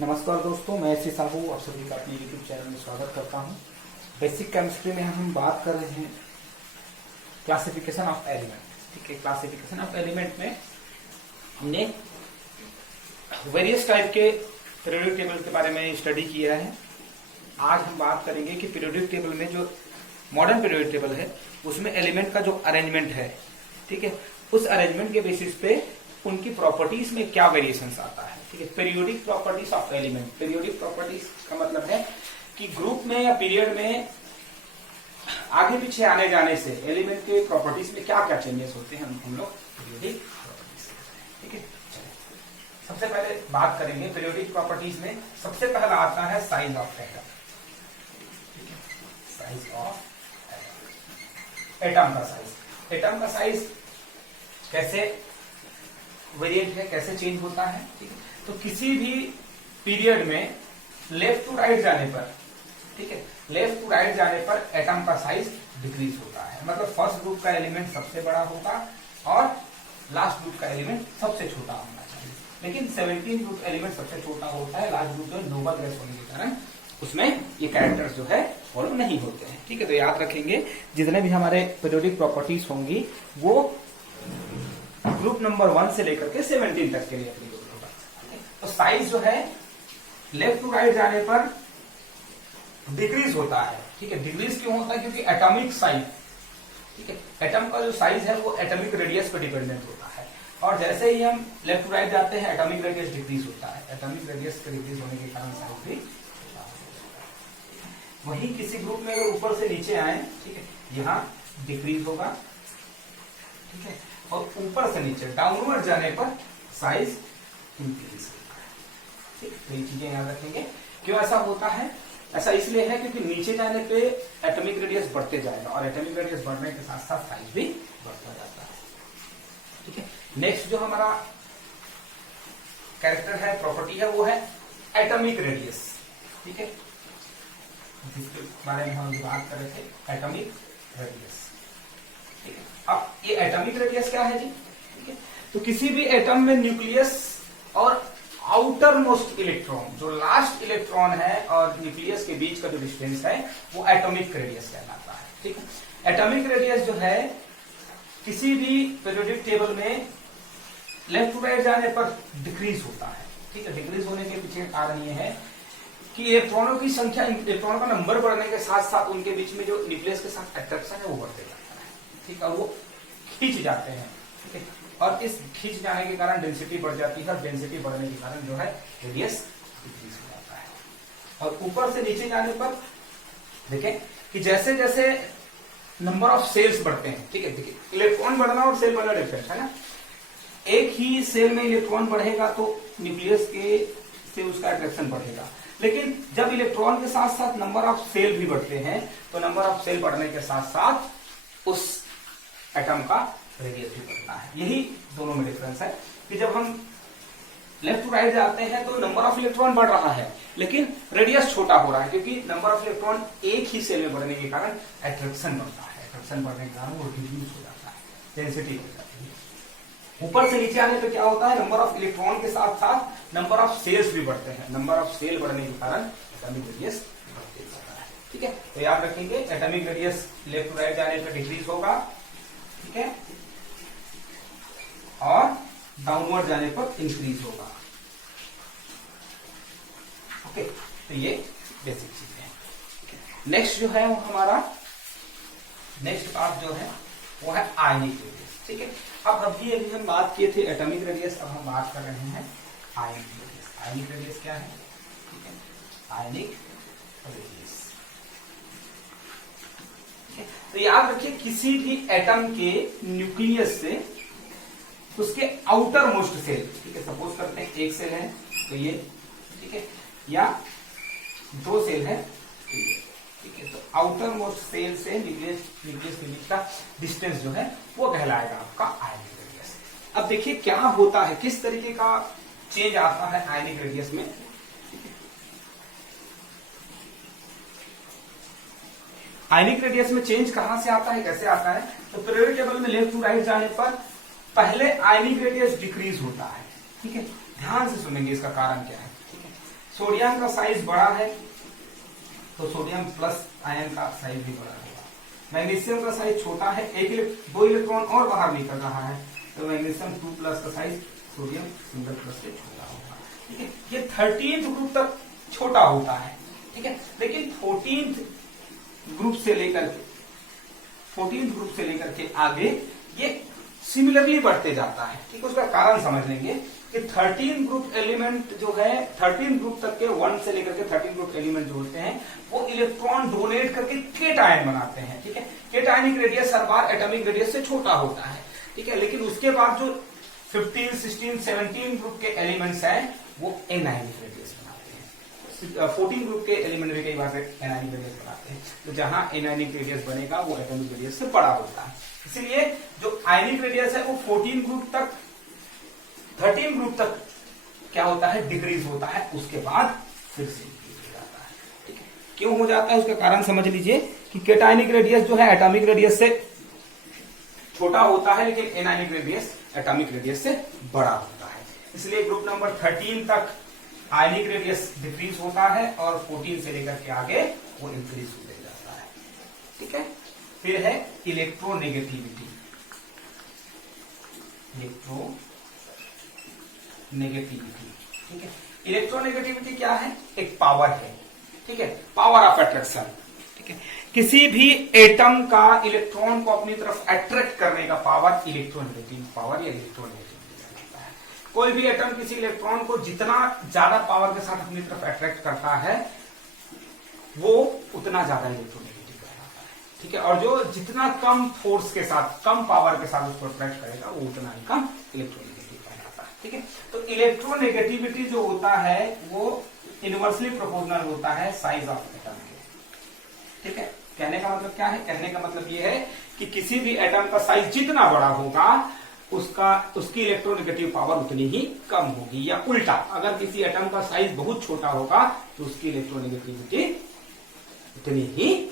नमस्कार दोस्तों, मैं एस साहू आप सभी का अपने यूट्यूब चैनल में स्वागत करता हूं। बेसिक केमिस्ट्री में हम बात कर रहे हैं क्लासिफिकेशन ऑफ एलिमेंट। ठीक है, क्लासिफिकेशन ऑफ एलिमेंट में हमने वेरियस टाइप के पीरियोडिक टेबल के बारे में स्टडी किया है। आज हम बात करेंगे कि पीरियोडिक टेबल में जो मॉडर्न पीरियोडिक टेबल है उसमें एलिमेंट का जो अरेंजमेंट है, ठीक है, उस अरेंजमेंट के बेसिस पे उनकी प्रॉपर्टीज में क्या वेरिएशंस आता है। ठीक है, periodic properties of element. Periodic properties का मतलब है कि ग्रुप में या पीरियड में आगे पीछे आने जाने से एलिमेंट के प्रॉपर्टीज में क्या क्या चेंजेस होते हैं, हम लोग पीरियोडिक प्रॉपर्टीज। ठीक है, सबसे पहले बात करेंगे पीरियोडिक प्रॉपर्टीज में। सबसे पहला आता है size of atom. Size of atom का साइज। एटम का साइज कैसे वेरिएंट है, कैसे चेंज होता है। ठीक है, तो किसी भी पीरियड में लेफ्ट टू राइट जाने पर, ठीक है, लेफ्ट टू राइट जाने पर एटम का साइज डिक्रीज होता है। मतलब फर्स्ट ग्रुप का एलिमेंट सबसे बड़ा होगा और लास्ट ग्रुप का एलिमेंट सबसे छोटा होना चाहिए। लेकिन 17 ग्रुप एलिमेंट सबसे छोटा होता है, लास्ट ग्रुप जो नोबल गैस होने के कारण उसमें ये कैरेक्टर्स जो है फॉलो नहीं होते हैं। ठीक है, तो याद रखेंगे जितने भी हमारे पीरियोडिक प्रॉपर्टीज होंगी वो ग्रुप नंबर 1 से लेकर के 17 तक के लिए एप्लीकेबल होगा। तो साइज जो है लेफ्ट टू राइट जाने पर डिक्रीज होता है। ठीक है, डिक्रीज क्यों होता है? क्योंकि एटॉमिक साइज, ठीक है, एटम का जो साइज है वो एटॉमिक रेडियस पर डिपेंडेंट होता है। और जैसे ही हम लेफ्ट टू राइट जाते हैं एटॉमिक रेडियस डिक्रीज होता है। एटॉमिक रेडियस के डिक्रीज होने के कारण साइज भी वही किसी ग्रुप में अगर ऊपर से नीचे आए, ठीक है, यहाँ डिक्रीज होगा। ठीक है, और ऊपर से नीचे डाउनवर्ड जाने पर साइज इंक्रीज होता है। ठीक, तो ये चीजें याद रखेंगे। क्यों ऐसा होता है? ऐसा इसलिए है क्योंकि नीचे जाने पे एटॉमिक रेडियस बढ़ते जाएगा और एटॉमिक रेडियस बढ़ने के साथ साथ साइज भी बढ़ता जाता है। ठीक है, नेक्स्ट जो हमारा कैरेक्टर है, प्रॉपर्टी है, वो है एटॉमिक रेडियस। ठीक है, जिसके बारे में हम बात कर रहे थे, एटॉमिक रेडियस। ठीक है, अब ये एटॉमिक रेडियस क्या है जी? ठीक है, तो किसी भी एटम में न्यूक्लियस और आउटर मोस्ट इलेक्ट्रॉन, जो लास्ट इलेक्ट्रॉन है और न्यूक्लियस के बीच का जो डिस्टेंस है वो एटॉमिक रेडियस कहलाता है। ठीक है, एटॉमिक रेडियस जो है किसी भी पीरियोडिक टेबल में लेफ्ट टू राइट जाने पर डिक्रीज होता है। ठीक है, डिक्रीज होने के पीछे कारण ये है कि इलेक्ट्रॉनों की संख्या, इलेक्ट्रॉनों का नंबर बढ़ने के साथ साथ उनके बीच में जो न्यूक्लियस के साथ अट्रैक्शन है वो बढ़ते जाता है। ठीक है, और वो खींच जाते हैं। ठीक है, और इस खींच जाने के कारण डेंसिटी बढ़ जाती है और डेंसिटी बढ़ने के कारण जो है रेडियस डिक्रीज हो जाता है। और ऊपर से नीचे जाने पर देखें कि जैसे जैसे नंबर ऑफ सेल्स बढ़ते हैं, ठीक है, देखिए इलेक्ट्रॉन बढ़ना और सेल बढ़ना डिफरेंस है ना। एक ही सेल में इलेक्ट्रॉन बढ़ेगा तो न्यूक्लियस के से उसका अट्रैक्शन बढ़ेगा, लेकिन जब इलेक्ट्रॉन के साथ साथ नंबर ऑफ सेल भी बढ़ते हैं तो नंबर ऑफ सेल बढ़ने के साथ साथ उस एटम का रेडियस भी बढ़ता है। यही दोनों में डिफरेंस है कि जब हम लेफ्ट टू राइट जाते हैं तो नंबर ऑफ इलेक्ट्रॉन बढ़ रहा है लेकिन रेडियस छोटा हो रहा है, क्योंकि नंबर ऑफ इलेक्ट्रॉन एक ही सेल में बढ़ने के कारण अट्रैक्शन बढ़ता है। अट्रैक्शन बढ़ने के कारण वो रिड्यूस हो जाता है, डेंसिटी बढ़ जाती है। ऊपर से नीचे आने पर क्या होता है? नंबर ऑफ इलेक्ट्रॉन के साथ साथ नंबर ऑफ सेल्स भी बढ़ते हैं। नंबर ऑफ सेल बढ़ने के कारण एटॉमिक रेडियस बढ़ते जाता है। ठीक है, तो याद रखेंगे atomic radius left to right जाने पर डिक्रीज होगा, ठीक है, और डाउनवर्ड जाने पर इंक्रीज होगा। ओके, तो ये बेसिक चीजें हैं। नेक्स्ट जो है वो हमारा नेक्स्ट पार्ट जो है वो है आयनिक रेडियस। ठीक है, अब अभी हम बात किए थे एटॉमिक रेडियस, अब हम बात कर रहे हैं आयनिक रेडियस। आयनिक रेडियस क्या है? ठीक है, आयनिक रेडियस। तो याद रखिए किसी भी एटम के न्यूक्लियस से उसके आउटर मोस्ट सेल, ठीक है, सपोज करते हैं एक सेल है तो ये, ठीक है, या दो सेल है तो ये, ठीक है, तो आउटर मोस्ट सेल से न्यूक्लियस के बीच का डिस्टेंस जो है वो कहलाएगा आपका आयनिक रेडियस। अब देखिए क्या होता है, किस तरीके का चेंज आता है आयनिक रेडियस में। आयनिक रेडियस में चेंज कहां से आता है, कैसे आता है? तो पीरियोडिक टेबल में लेफ्ट टू राइट जाने पर पहले आयनिक रेडियस डिक्रीज होता है। ठीक है, ध्यान से सुनेंगे इसका कारण क्या है। ठीक है, सोडियम का साइज बड़ा है तो सोडियम प्लस आयन का साइज भी बड़ा होगा। मैग्नीशियम का साइज छोटा है, 2 इलेक्ट्रॉन और बाहर निकल रहा है, तो मैग्नीशियम 2 प्लस का साइज सोडियम सिंगल प्लस से छोटा होगा। ठीक है, ये 13th ग्रुप तक छोटा होता है। ठीक है, लेकिन 14th ग्रुप से लेकर के आगे ये सिमिलरली बढ़ते जाता है। ठीक है, उसका कारण समझ लेंगे कि 13 ग्रुप एलिमेंट जो है, 13 ग्रुप तक के 1 से लेकर के 13 ग्रुप एलिमेंट जो होते हैं वो इलेक्ट्रॉन डोनेट करके केटायन बनाते हैं। ठीक है, केटायनिक रेडियस हर बार एटॉमिक रेडियस से छोटा होता है। ठीक है, लेकिन उसके बाद जो 15, 16, 17 ग्रुप के एलिमेंट्स हैं वो एनायनिक रेडियस बनाते हैं। 14 ग्रुप के एलिमेंट भी कई बार एनायनिक रेडियस बनाते हैं, तो जहां एनायनिक रेडियस बनेगा वो एटॉमिक रेडियस से बड़ा होता है। इसलिए जो आयनिक रेडियस है वो 13 ग्रुप तक क्या होता है, डिक्रीज होता है, उसके बाद फिर से इंक्रीज हो जाता है। ठीक है, क्यों हो जाता है उसका कारण समझ लीजिए कि केटायनिक रेडियस जो है एटॉमिक रेडियस से छोटा होता है, लेकिन एनायनिक रेडियस एटॉमिक रेडियस से बड़ा होता है। इसलिए ग्रुप नंबर 13 तक आयनिक रेडियस डिक्रीज होता है और 14 से लेकर के आगे वो इंक्रीज होते जाता है। ठीक है, फिर है इलेक्ट्रोनेगेटिविटी। ठीक है, इलेक्ट्रोनेगेटिविटी क्या है, एक पावर है। ठीक है, पावर ऑफ अट्रैक्शन। ठीक है, किसी भी एटम का इलेक्ट्रॉन को अपनी तरफ अट्रैक्ट करने का पावर इलेक्ट्रोनेगेटिव पावर या इलेक्ट्रोनेगेटिविटी कहलाता है। कोई भी एटम किसी इलेक्ट्रॉन को जितना ज्यादा पावर के साथ अपनी तरफ अट्रैक्ट करता है वो उतना ज्यादा इलेक्ट्रोनेगेटिव कहलाता है। ठीक है, और जो जितना कम फोर्स के साथ, कम पावर के साथ उसको अट्रैक्ट करेगा वो उतना ही कम इलेक्ट्रोनेगेटिव कहलाता है। ठीक है, तो इलेक्ट्रोनेगेटिविटी जो होता है वो इनवर्सली प्रोपोर्शनल होता है साइज ऑफ एटम के। ठीक है, कहने का मतलब क्या है, कहने का मतलब ये है कि किसी भी एटम का साइज जितना बड़ा होगा उसकी इलेक्ट्रोनेगेटिव पावर उतनी ही कम होगी, या उल्टा अगर किसी एटम का साइज बहुत छोटा होगा तो उसकी इलेक्ट्रोनेगेटिविटी उतनी ही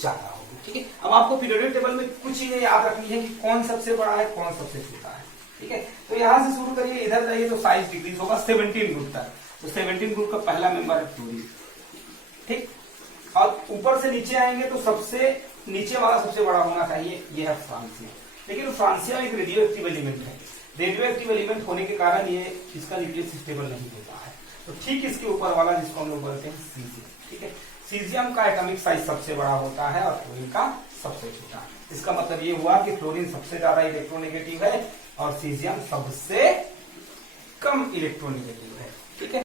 ज्यादा होगी। ठीक है, अब आपको पीरियोडिक टेबल में कुछ चीजें याद रखनी है कि कौन सबसे बड़ा है, कौन सबसे छोटा है। ठीक है, तो यहां से शुरू करिए, इधर जाइए तो साइज डिक्रीज होगा 17 ग्रुप तक। तो 17 ग्रुप का पहला मेंबर है फ्लोरीन। ठीक, और ऊपर से नीचे आएंगे तो सबसे नीचे वाला सबसे बड़ा होना चाहिए, यह है फ्रांसिया। लेकिन फ्रांसिया एक रेडियो एक्टिव एलिमेंट है। रेडियो एक्टिव एलिमेंट होने के कारण ये इसका न्यूक्लियस स्टेबल नहीं होता है। तो ठीक इसके ऊपर वाला जिसको हम लोग बोलते हैं सीजियम। ठीक है, सीजियम का एटॉमिक साइज सबसे बड़ा होता है और फ्लोरीन का सबसे छोटा। इसका मतलब ये हुआ कि फ्लोरीन सबसे ज्यादा इलेक्ट्रोनेगेटिव है और सीजियम सबसे कम इलेक्ट्रोनेगेटिव है। ठीक है।